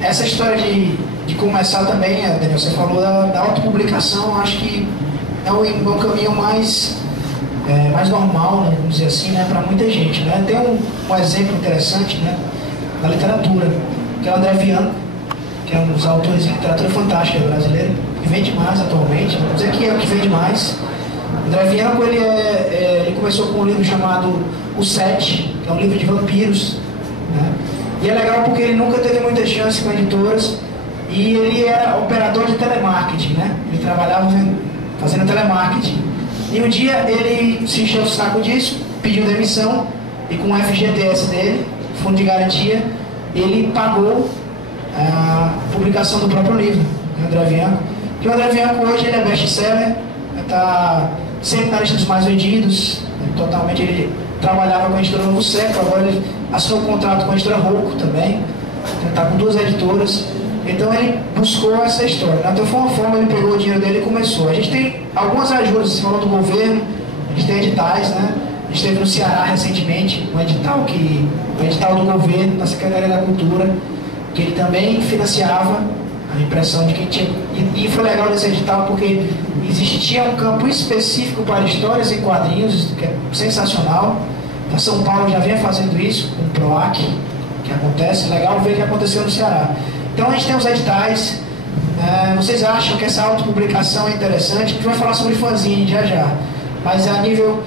Essa história de começar também, Daniel, você falou da autopublicação, acho que é o caminho mais normal, né, vamos dizer assim, né, para muita gente, né? Tem um exemplo interessante, né, da literatura, que é o André Bianco, que é um dos autores de literatura fantástica brasileira, que vende mais atualmente, vamos dizer que é o que vende mais. André Bianco, ele começou com um livro chamado O Sete, que é um livro de vampiros, né? E é legal porque ele nunca teve muita chance com editoras e ele era operador de telemarketing, né? Ele trabalhava fazendo telemarketing. E um dia ele se encheu o saco disso, pediu demissão e com o FGTS dele, Fundo de Garantia, ele pagou a publicação do próprio livro, do André Bianco. E o André Bianco hoje ele é best-seller, está sempre na lista dos mais vendidos, totalmente. Ele trabalhava com a editora Novo Século, agora ele assinou um contrato com a editora Rocco também, ele está com 2 editoras. Então ele buscou essa história, né? Então foi uma forma, ele pegou o dinheiro dele e começou. A gente tem algumas ajudas, você falou do governo, a gente tem editais, né? A gente teve no Ceará recentemente um edital do governo, da Secretaria da Cultura, que ele também financiava a impressão de quem tinha. E foi legal nesse edital porque existia um campo específico para histórias em quadrinhos, que é sensacional. A São Paulo já vem fazendo isso, com o PROAC, que acontece, legal ver o que aconteceu no Ceará. Então a gente tem os editais. Vocês acham que essa autopublicação é interessante? A gente vai falar sobre fanzine já. Mas a nível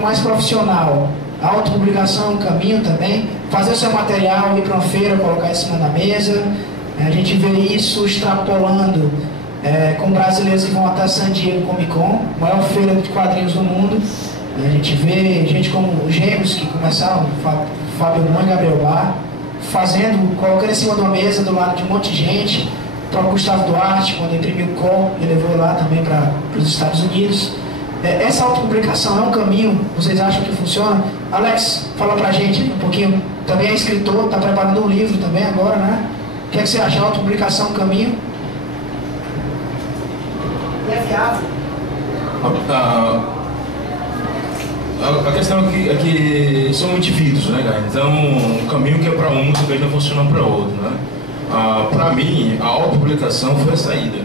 mais profissional, a autopublicação é um caminho também. Fazer o seu material, ir para uma feira, colocar em cima da mesa. A gente vê isso extrapolando com brasileiros que vão até San Diego Comic Con, maior feira de quadrinhos do mundo. A gente vê gente como os Gêmeos que começaram, Fábio Moura e Gabriel Bar, colocando em cima de uma mesa do lado de um monte de gente. O próprio Gustavo Duarte, quando imprimiu o COL, ele levou lá também para os Estados Unidos. Essa autopublicação é um caminho, vocês acham que funciona? Alex, fala pra gente um pouquinho, também é escritor, está preparando um livro também agora, né? O que é que você acha? A autopublicação é um caminho? E é viável? A questão é que são muito indivíduos, né, cara? Então, um caminho que é para um, talvez não funciona para outro, né? Para mim, a autopublicação foi a saída.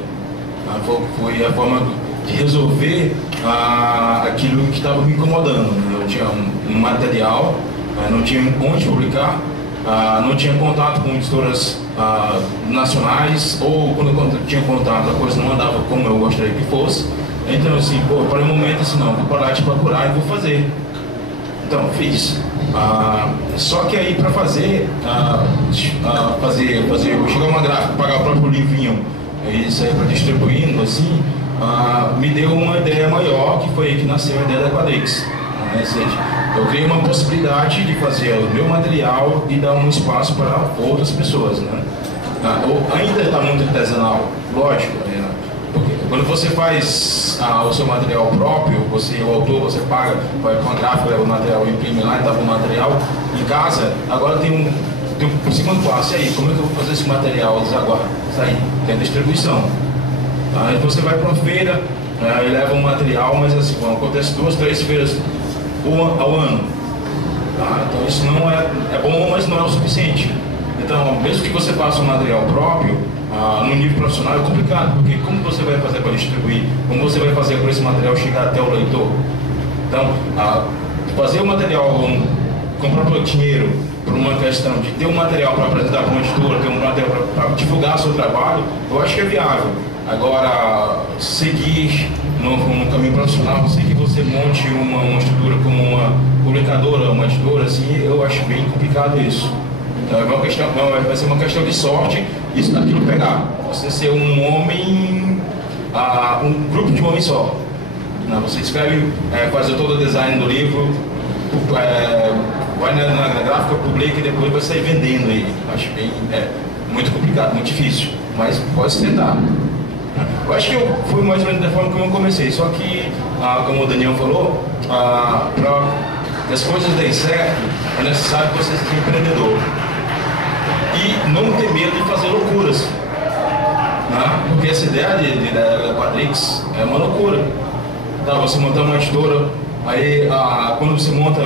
Foi a forma de resolver aquilo que estava me incomodando. Eu tinha um material, não tinha onde publicar, não tinha contato com editoras nacionais, ou quando eu tinha contato a coisa não andava como eu gostaria que fosse. Então assim, para o momento assim, não, vou parar de procurar e vou fazer. Então, fiz. Só que aí para fazer, chegar uma gráfica, pagar o próprio livrinho e sair para distribuindo, assim, me deu uma ideia maior, que foi aí que nasceu a ideia da Quadrix. Ou seja, eu criei uma possibilidade de fazer o meu material e dar um espaço para outras pessoas, né? Ainda está muito artesanal, lógico, né? Porque quando você faz o seu material próprio, o autor, você paga, vai com a gráfica, leva o material, imprime lá e dá o material em casa. Agora tem um segundo passo. E aí, como é que eu vou fazer esse material sair? Tem a distribuição. Aí você vai para uma feira e leva um material, mas assim, acontece 2, 3 feiras ao ano. Então isso não é bom, mas não é o suficiente. Então, mesmo que você faça um material próprio, no nível profissional é complicado, porque como você vai fazer para distribuir? Como você vai fazer para esse material chegar até o leitor? Então, fazer o material com o próprio dinheiro, por uma questão de ter um material para apresentar para uma editora, ter um material para divulgar seu trabalho, eu acho que é viável. Agora, seguir no caminho profissional, sei que você monte uma estrutura como uma publicadora, uma editora, assim, eu acho bem complicado isso. Então, vai ser uma questão de sorte, isso daquilo pegar. Você ser um homem, um grupo de homens só. Você escreve, fazer todo o design do livro, vai na gráfica, publica e depois vai sair vendendo aí. Acho bem muito complicado, muito difícil, mas pode se tentar. Eu acho que foi mais ou menos da forma que eu comecei, só que, como o Daniel falou, para que as coisas deem certo, é necessário que você seja empreendedor. E não ter medo de fazer loucuras. Porque essa ideia da Quadrix é uma loucura. Você montar uma editora, aí quando você monta,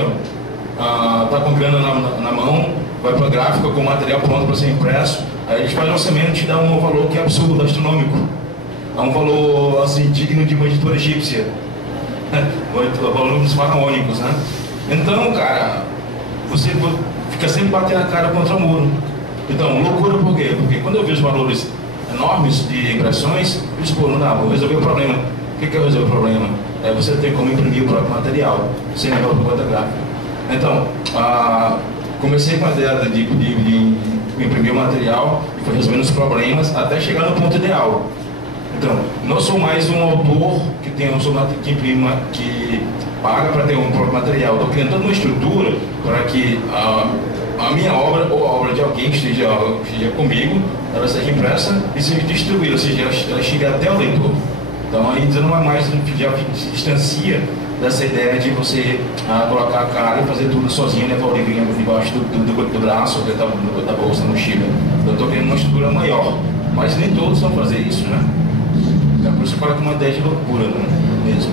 tá com grana na mão, vai para a gráfica com material pronto para ser impresso, aí eles fazem um orçamento e te dão um valor que é absurdo, astronômico. É um valor assim, digno de uma editora egípcia, valores faraônicos, né? Então, cara, você fica sempre batendo a cara contra o muro. Então, loucura por quê? Porque quando eu vejo valores enormes de impressões, eu disse, pô, não dá, vou resolver o problema. O que é resolver o problema? É você ter como imprimir o próprio material, sem levar para conta gráfica. Então, comecei com a ideia de imprimir o material e foi resolvendo os problemas até chegar no ponto ideal. Então, não sou mais um autor que que paga para ter um próprio material. Estou criando toda uma estrutura para que a minha obra ou a obra de alguém que esteja comigo, ela seja impressa e seja distribuída, ou seja, ela chegue até o leitor. Então, aí já não é mais, já se distancia dessa ideia de você colocar a cara e fazer tudo sozinho, levar o livrinho debaixo do braço, ou dentro da bolsa, da mochila. Então, estou criando uma estrutura maior, mas nem todos vão fazer isso, né? É por isso que eu falo que é uma ideia de loucura, né? Mesmo.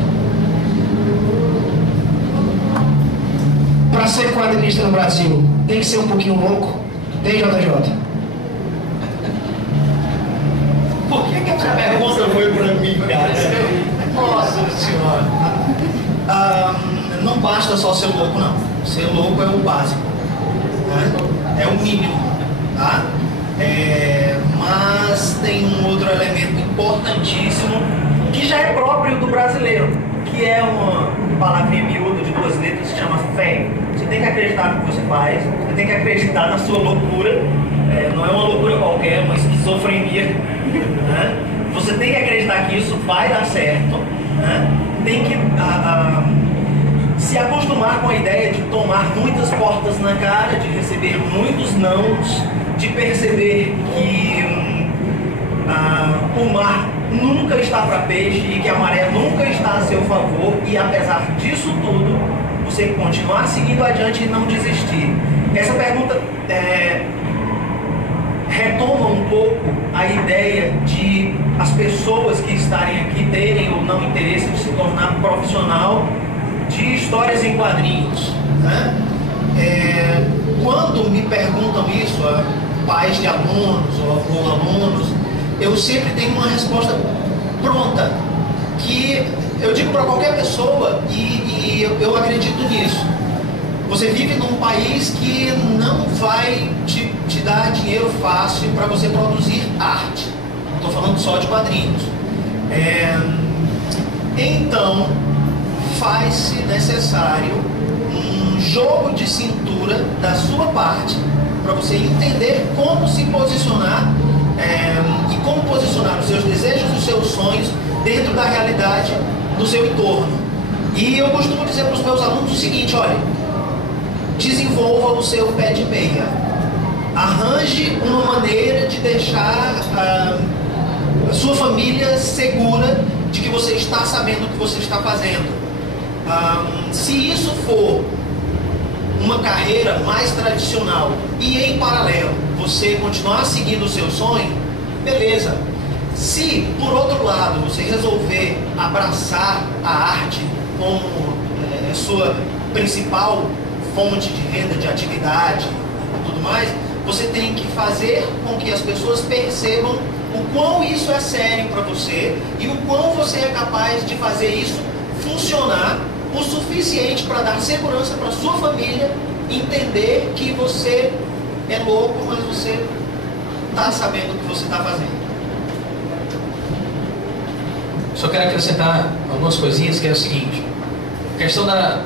Para ser quadrinista no Brasil, tem que ser um pouquinho louco? Tem, JJ? Por que essa pergunta foi para mim, cara? Nossa senhora. Não basta só ser louco, não. Ser louco é o básico, né? É o mínimo, tá? Mas tem um outro elemento importantíssimo que já é próprio do brasileiro, que é uma palavrinha miúda de 2 letras que se chama fé. Você tem que acreditar no que você faz, você tem que acreditar na sua loucura. Não é uma loucura qualquer, é uma esquizofrenia, né? Você tem que acreditar que isso vai dar certo, né? Tem que se acostumar com a ideia de tomar muitas portas na cara, de receber muitos nãos, de perceber que o mar nunca está para peixe e que a maré nunca está a seu favor, e apesar disso tudo, você continuar seguindo adiante e não desistir. Essa pergunta retoma um pouco a ideia de as pessoas que estarem aqui terem ou não interesse de se tornar profissional de histórias em quadrinhos, né? Quando me perguntam isso, pais de alunos ou alunos, eu sempre tenho uma resposta pronta, que eu digo para qualquer pessoa, e eu acredito nisso. Você vive num país que não vai te dar dinheiro fácil para você produzir arte. Não estou falando só de quadrinhos. Então, faz-se necessário um jogo de cintura da sua parte para você entender como se posicionar e como posicionar os seus desejos, os seus sonhos dentro da realidade do seu entorno. E eu costumo dizer para os meus alunos o seguinte: olha, desenvolva o seu pé de meia, arranje uma maneira de deixar a sua família segura de que você está sabendo o que você está fazendo. Se isso for uma carreira mais tradicional e em paralelo você continuar seguindo o seu sonho, beleza. Se por outro lado você resolver abraçar a arte como sua principal fonte de renda, de atividade e tudo mais, você tem que fazer com que as pessoas percebam o quão isso é sério para você e o quão você é capaz de fazer isso funcionar o suficiente para dar segurança para sua família, entender que você é louco, mas você está sabendo o que você está fazendo. Só quero acrescentar algumas coisinhas, que é o seguinte: a questão da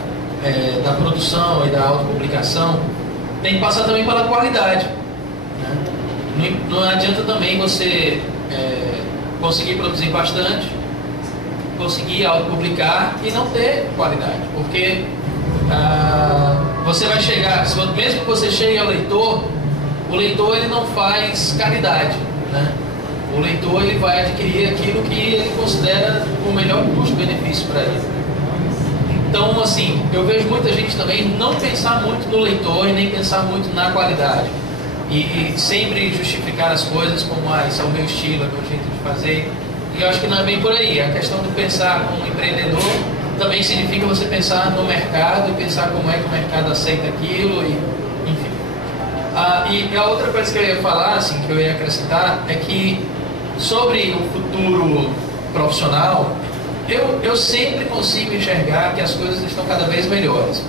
produção e da autopublicação tem que passar também pela qualidade, né? Não adianta também você conseguir produzir bastante, conseguir autopublicar e não ter qualidade, porque você vai chegar, mesmo que você chegue ao leitor, o leitor ele não faz caridade, né? O leitor ele vai adquirir aquilo que ele considera o melhor custo-benefício para ele. Então, assim, eu vejo muita gente também não pensar muito no leitor e nem pensar muito na qualidade. E sempre justificar as coisas como, isso é o meu estilo, é o meu jeito de fazer. E eu acho que não é bem por aí. A questão de pensar como empreendedor também significa você pensar no mercado e pensar como é que o mercado aceita aquilo, e, enfim. E a outra coisa que eu ia falar, assim, que eu ia acrescentar, é que sobre o futuro profissional, eu sempre consigo enxergar que as coisas estão cada vez melhores.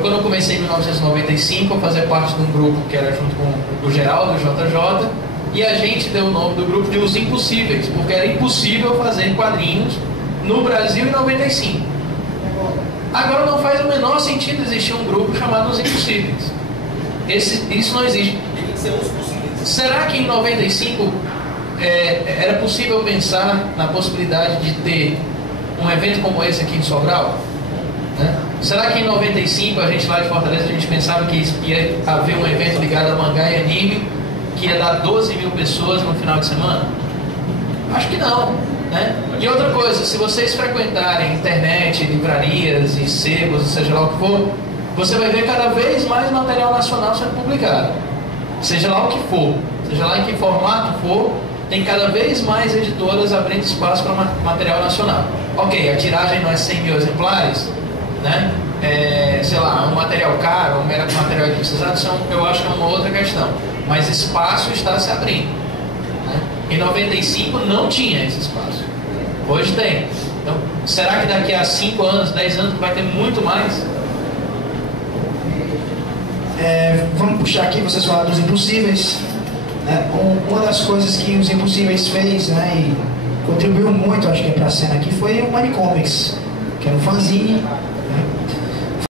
Quando eu comecei em 1995, a fazer parte de um grupo que era junto com o Geraldo, o JJ, e a gente deu o nome do grupo de Os Impossíveis, porque era impossível fazer quadrinhos no Brasil em 95. Agora não faz o menor sentido existir um grupo chamado Os Impossíveis. Isso não existe. Tem que ser os possíveis. Será que em 95 era possível pensar na possibilidade de ter um evento como esse aqui em Sobral? Né? Será que em 95 a gente lá de Fortaleza, a gente pensava que ia haver um evento ligado a mangá e anime que ia dar 12 mil pessoas no final de semana? Acho que não, né? E outra coisa, se vocês frequentarem internet, livrarias e sebos, seja lá o que for, você vai ver cada vez mais material nacional sendo publicado. Seja lá o que for, seja lá em que formato for, tem cada vez mais editoras abrindo espaço para material nacional. Ok, a tiragem não é 100 mil exemplares, né? Sei lá, um material caro, um material precisado, eu acho que é uma outra questão. Mas espaço está se abrindo, né? Em 95 não tinha esse espaço. Hoje tem. Então, será que daqui a 5 anos, 10 anos vai ter muito mais? Vamos puxar aqui, vocês falaram dos Impossíveis, né? Uma das coisas que os Impossíveis fez, né, e contribuiu muito, acho que para a cena aqui, foi o Manicomics, que era um fanzine